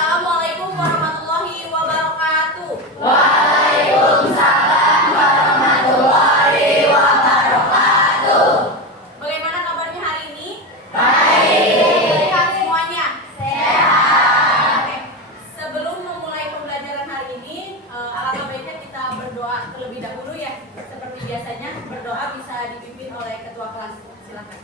Assalamualaikum warahmatullahi wabarakatuh. Waalaikumsalam warahmatullahi wabarakatuh. Bagaimana kabarnya hari ini? Baik. Sehat semuanya? Sehat. Oke. Sebelum memulai pembelajaran hari ini, alangkah baiknya kita berdoa terlebih dahulu ya. Seperti biasanya, berdoa bisa dipimpin oleh ketua kelas. Silakan.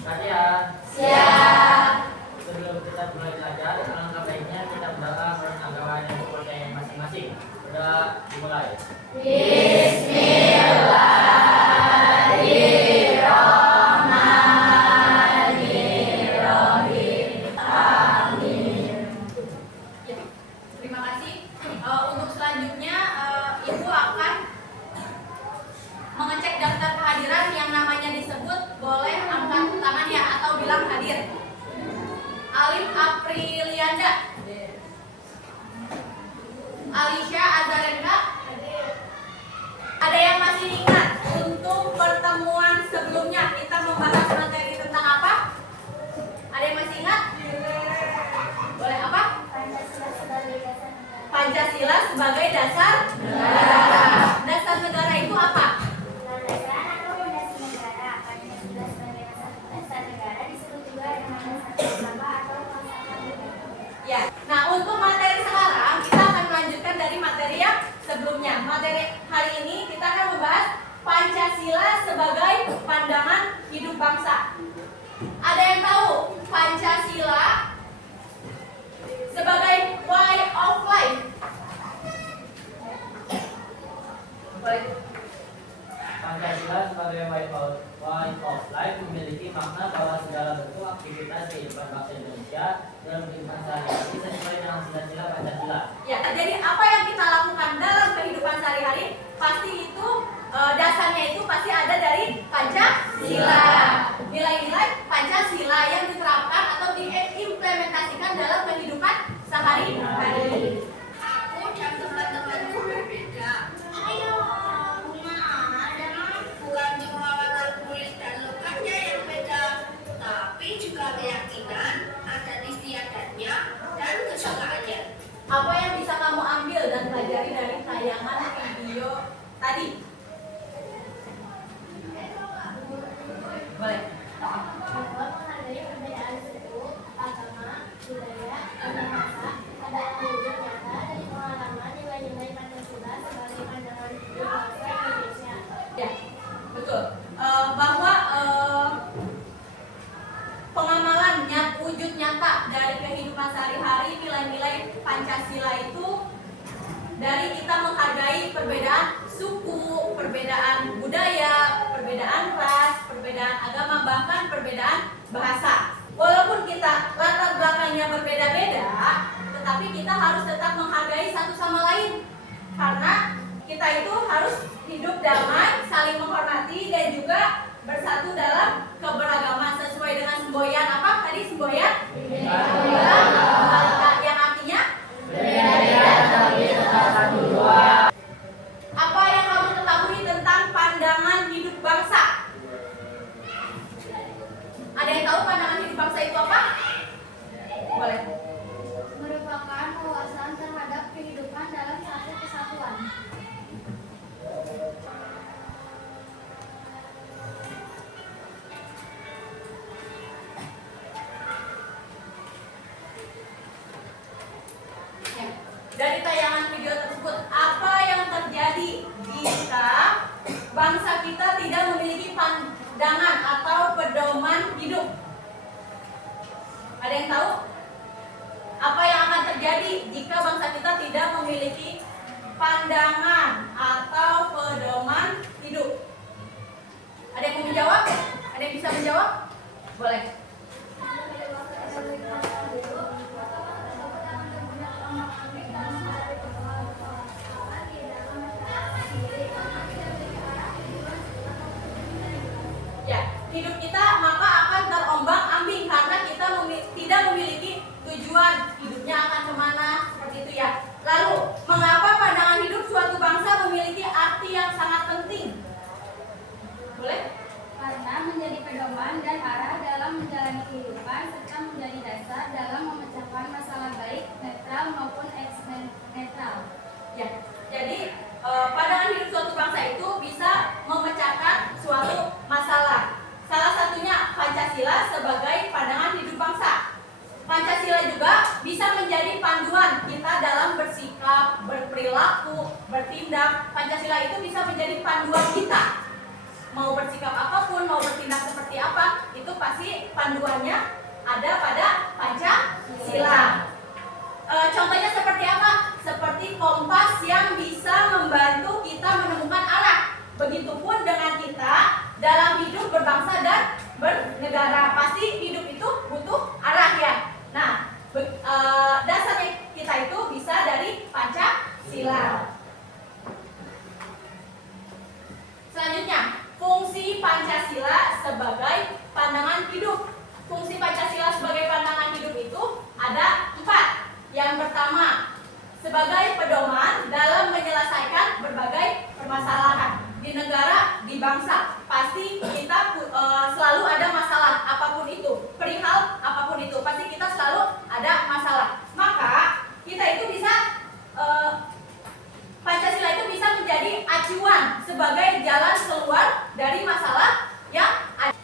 Kalian Siap. sebelum kita mulai belajar, alangkah baiknya kita berdoa menurut agama dan kepercayaan masing-masing. Berdoa dimulai. Bismillahirrahmanirrahim. Amin. Ya, terima kasih. Untuk selanjutnya, Ibu akan mengecek daftar kehadiran yang namanya disebut. Boleh angkat tangan ya atau bilang hadir. Alif Aprilianda, Alisha Azarenka. Ada yang masih ingat untuk pertemuan sebelumnya kita membahas materi tentang apa? Ada yang masih ingat? Boleh apa? Pancasila sebagai dasar negara. Dasar negara itu apa? Landasan atau fondasi negara. Pancasila sebagai dasar negara disebut juga dengan dasar bangsa atau falsafah negara. Ya. Nah, untuk materi sekarang kita akan melanjutkan dari materi yang sebelumnya. Materi hari ini kita akan membahas Pancasila sebagai pandangan hidup bangsa. Ada yang tahu Pancasila sebagai way of life? Boleh. Pancasila sebagai way of life memiliki makna bahwa segala bentuk aktivitas kehidupan bangsa Indonesia dalam kehidupan sehari-hari sesuai dengan sila-sila Pancasila. Ya, jadi apa yang kita lakukan dalam kehidupan sehari-hari pasti itu dasarnya itu pasti ada dari Pancasila. Nilai-nilai Pancasila yang diterapkan atau diimplementasikan dalam kehidupan sehari-hari. Aku dan teman-temanku berbeda. Ayo, Bukan cuma warna kulit dan logatnya yang beda, tapi juga keyakinan, adat istiadatnya, dan kesukaannya. Apa yang bisa kamu ambil dan pelajari dari tayangan video tadi? Boleh. bahwa menghargai perbedaan suku, agama, budaya, bahasa adalah wujud nyata dari pengalaman nilai-nilai Pancasila sebagai pandangan hidup bangsa Indonesia. Ya, betul. Bahwa pengamalan wujud nyata dari kehidupan sehari-hari nilai-nilai Pancasila itu dari kita menghargai perbedaan suku, perbedaan budaya, perbedaan ras, perbedaan agama, bahkan perbedaan bahasa. Walaupun kita latar belakangnya berbeda-beda, tetapi kita harus tetap menghargai satu sama lain. Karena kita itu harus hidup damai, saling menghormati, dan juga bersatu dalam keberagaman sesuai dengan semboyan apa tadi semboyan? Yang artinya apa yang kamu ketahui tentang pandangan hidup bangsa? Ada yang tahu pandangan hidup bangsa itu apa? Boleh. Merupakan wawasan terhadap kehidupan dalam satu kesatuan. Ya. Dari tayangan video tersebut, apa yang terjadi jika bangsa kita tidak memiliki pandangan atau pedoman hidup? Ada yang tahu? Apa yang akan terjadi jika bangsa kita tidak memiliki pandangan atau pedoman hidup? Ada yang mau menjawab? Ada yang bisa menjawab? Boleh. Ya, hidup kita maka akan terombang-ambing karena kita tidak memiliki tujuan hidupnya akan kemana, seperti itu ya. Lalu, mengapa pandangan hidup suatu bangsa memiliki arti yang sangat penting? Boleh? Karena menjadi pedoman dan arah dalam menjalani kehidupan serta menjadi dasar dalam memecahkan masalah baik dan bisa menjadi panduan kita dalam bersikap, berperilaku, bertindak. Pancasila itu bisa menjadi panduan kita. Mau bersikap apapun, mau bertindak seperti apa, itu pasti panduannya ada pada Pancasila. Contohnya seperti apa? Seperti kompas yang bisa membantu kita menemukan arah. Begitupun dengan kita dalam hidup berbangsa dan bernegara. Pasti hidup itu butuh arah ya. Nah, dasarnya kita itu bisa dari Pancasila. Selanjutnya, fungsi Pancasila sebagai pandangan hidup. Fungsi Pancasila sebagai pandangan hidup itu ada 4. Yang pertama, sebagai pedoman dalam menyelesaikan berbagai permasalahan di negara, di bangsa. Pasti kita selalu ada masalah apapun itu, perihal apapun itu, pasti kita selalu ada masalah. Maka kita itu bisa Pancasila itu bisa menjadi acuan sebagai jalan keluar dari masalah yang ada.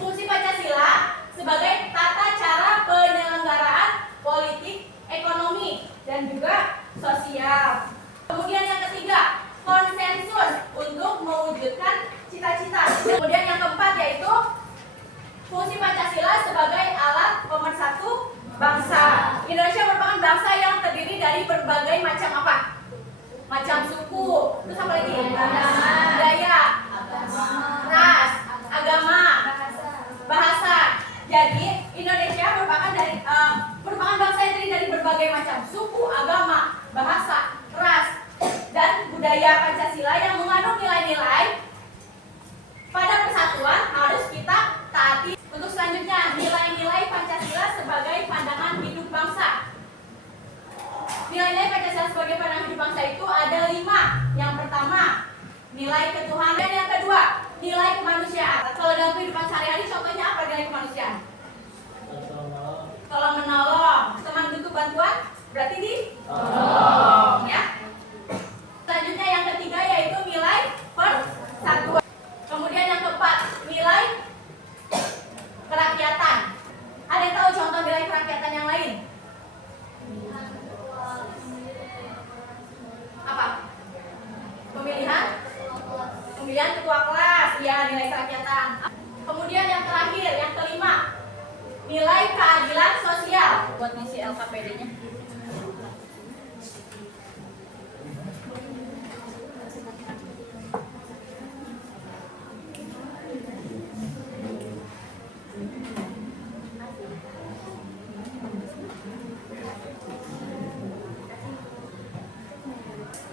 Fungsi Pancasila sebagai tata cara penyelenggaraan politik, ekonomi, dan juga sosial. Kemudian yang ketiga, konsensus untuk mewujudkan cita-cita. Kemudian yang keempat yaitu fungsi Pancasila sebagai alat pemersatu bangsa. Indonesia merupakan bangsa yang terdiri dari berbagai macam apa? Macam suku, terus apa lagi? Budaya, ras, agama, bahasa. Jadi Indonesia merupakan bangsa yang terdiri dari berbagai macam suku, agama, bahasa, ras, dan budaya. Pancasila yang mengandung nilai-nilai pada persatuan harus kita taati. Untuk selanjutnya, nilai-nilai Pancasila sebagai pandangan hidup bangsa. Nilai-nilai Pancasila sebagai pandangan hidup bangsa itu ada 5. Yang pertama, nilai ketuhanan. Yang kedua, nilai kemanusiaan. Kalau dalam kehidupan sehari-hari, contohnya apa nilai kemanusiaan? Kalau menolong, teman butuh bantuan, berarti ditolong ya. Selanjutnya yang ketiga yaitu nilai persatuan. Kemudian yang keempat, nilai kerakyatan. Ada yang tahu contoh nilai kerakyatan yang lain? Apa? Pemilihan ketua kelas, ya, nilai kerakyatan. Kemudian yang terakhir, yang kelima, nilai keadilan sosial. Buat ngisi LKPD-nya.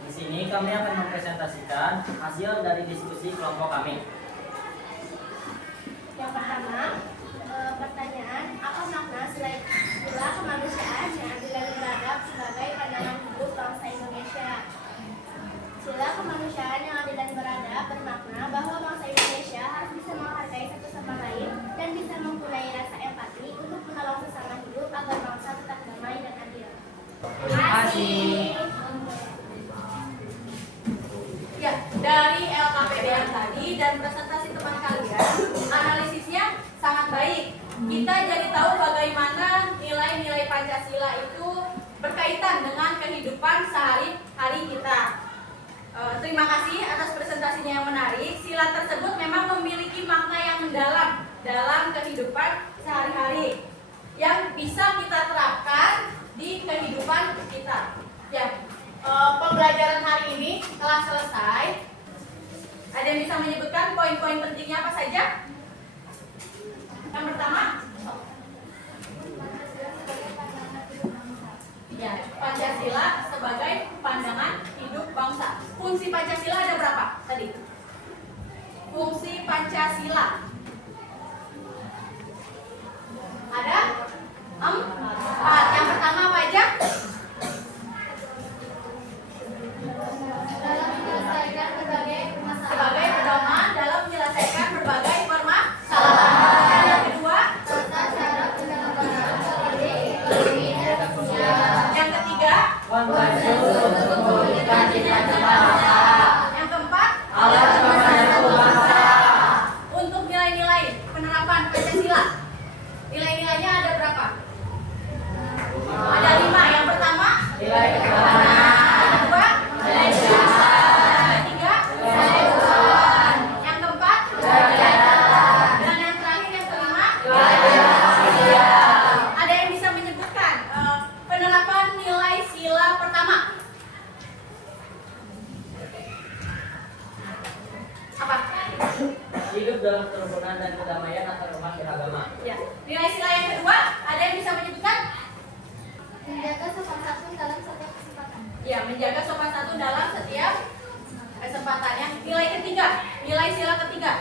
Di sini kami akan mempresentasikan hasil dari diskusi kelompok kami. Yang pertama, pertanyaan, apa makna sila kemanusiaan yang adil dan beradab sebagai pandangan hidup bangsa Indonesia? Sila kemanusiaan yang adil dan beradab bermakna bahwa bangsa Indonesia harus bisa menghargai satu sama lain dan bisa mempunyai rasa empati untuk menolong sesama hidup agar bangsa tetap damai dan adil. Terima kasih. Ya, dari LKPD yang tadi dan presentasi teman kalian, analisisnya sangat baik. Kita jadi tahu bagaimana nilai-nilai Pancasila itu berkaitan dengan kehidupan sehari-hari kita. Terima kasih atas presentasinya yang menarik. Sila tersebut memang memiliki makna yang mendalam dalam kehidupan sehari-hari yang bisa kita terapkan di kehidupan kita. Ya, pembelajaran hari ini telah selesai. Ada yang bisa menyebutkan poin-poin pentingnya apa saja? Yang pertama, ya, Pancasila sebagai pandangan hidup bangsa. Fungsi Pancasila ada berapa tadi? Fungsi Pancasila ada 4. Yang pertama apa aja? Sebagai pedoman dalam menyelesaikan berbagai permasalahan. Yang kedua, yang ketiga, yang keempat, untuk nilai-nilai penerapan Pancasila. Nilai-nilainya ada berapa? dalam kerukunan dan kedamaian antar umat beragama. Ya. Nilai sila yang kedua, ada yang bisa menyebutkan? Menjaga sopan santun dalam setiap kesempatan. Ya, menjaga sopan santun dalam setiap kesempatan. Yang nilai ketiga, nilai sila ketiga.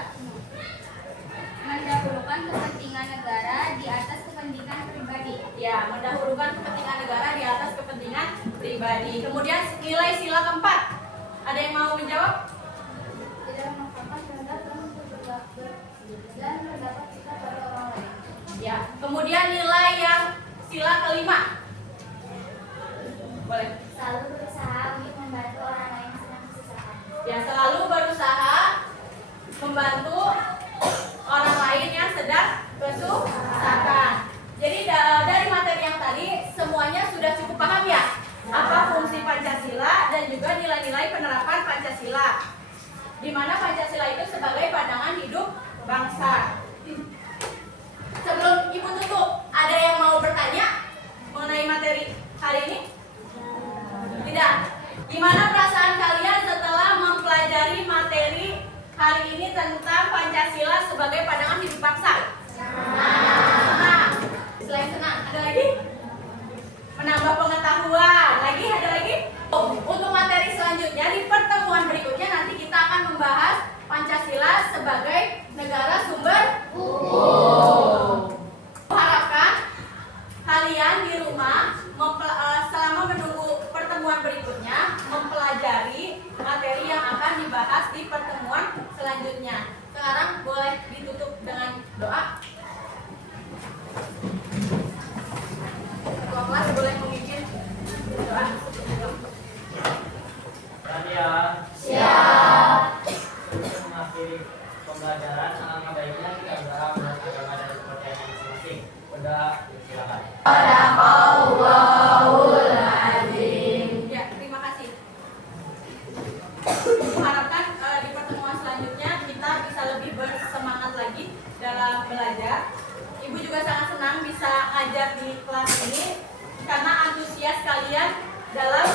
Mendahulukan kepentingan negara di atas kepentingan pribadi. Ya, mendahulukan kepentingan negara di atas kepentingan pribadi. Kemudian nilai sila keempat. Ada yang mau menjawab? Tidak memaksakan kehendak dan mendapat kita pada orang lain. Ya. Kemudian nilai yang sila kelima. Boleh. Selalu berusaha untuk membantu orang lain yang sedang kesusahan. Ya, selalu berusaha membantu orang lain yang sedang kesusahan. Jadi dari materi yang tadi semuanya sudah cukup paham ya? Apa fungsi Pancasila dan juga nilai-nilai penerapan Pancasila. Di mana Pancasila itu sebagai pandangan hidup bangsa. Sebelum Ibu tutup, ada yang mau bertanya mengenai materi hari ini? Tidak. Gimana perasaan kalian setelah mempelajari materi hari ini tentang Pancasila sebagai pandangan hidup bangsa? Senang. Selain senang, ada lagi? Menambah pengetahuan. Lagi, ada lagi? Untuk materi selanjutnya di pertemuan berikutnya nanti kita akan membahas Pancasila sebagai negara sumber hukum. Harapkan kalian di rumah selama menunggu pertemuan berikutnya mempelajari materi yang akan dibahas di pertemuan selanjutnya. Sekarang boleh ditutup dengan doa. Ketua kelas boleh memimpin doa. Tania. Siap. Untuk mengakhiri pembelajaran, alangkah baiknya kita berdoa menurut agama dan kepercayaan masing-masing. Berdoa, silakan. Sadaqallahul azim. Ya, terima kasih. Harapkan di pertemuan selanjutnya kita bisa lebih bersemangat lagi dalam belajar. Ibu juga sangat senang bisa ngajar di kelas ini karena antusias kalian dalam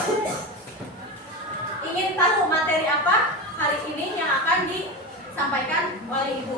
ingin tahu materi apa hari ini yang akan disampaikan oleh Ibu.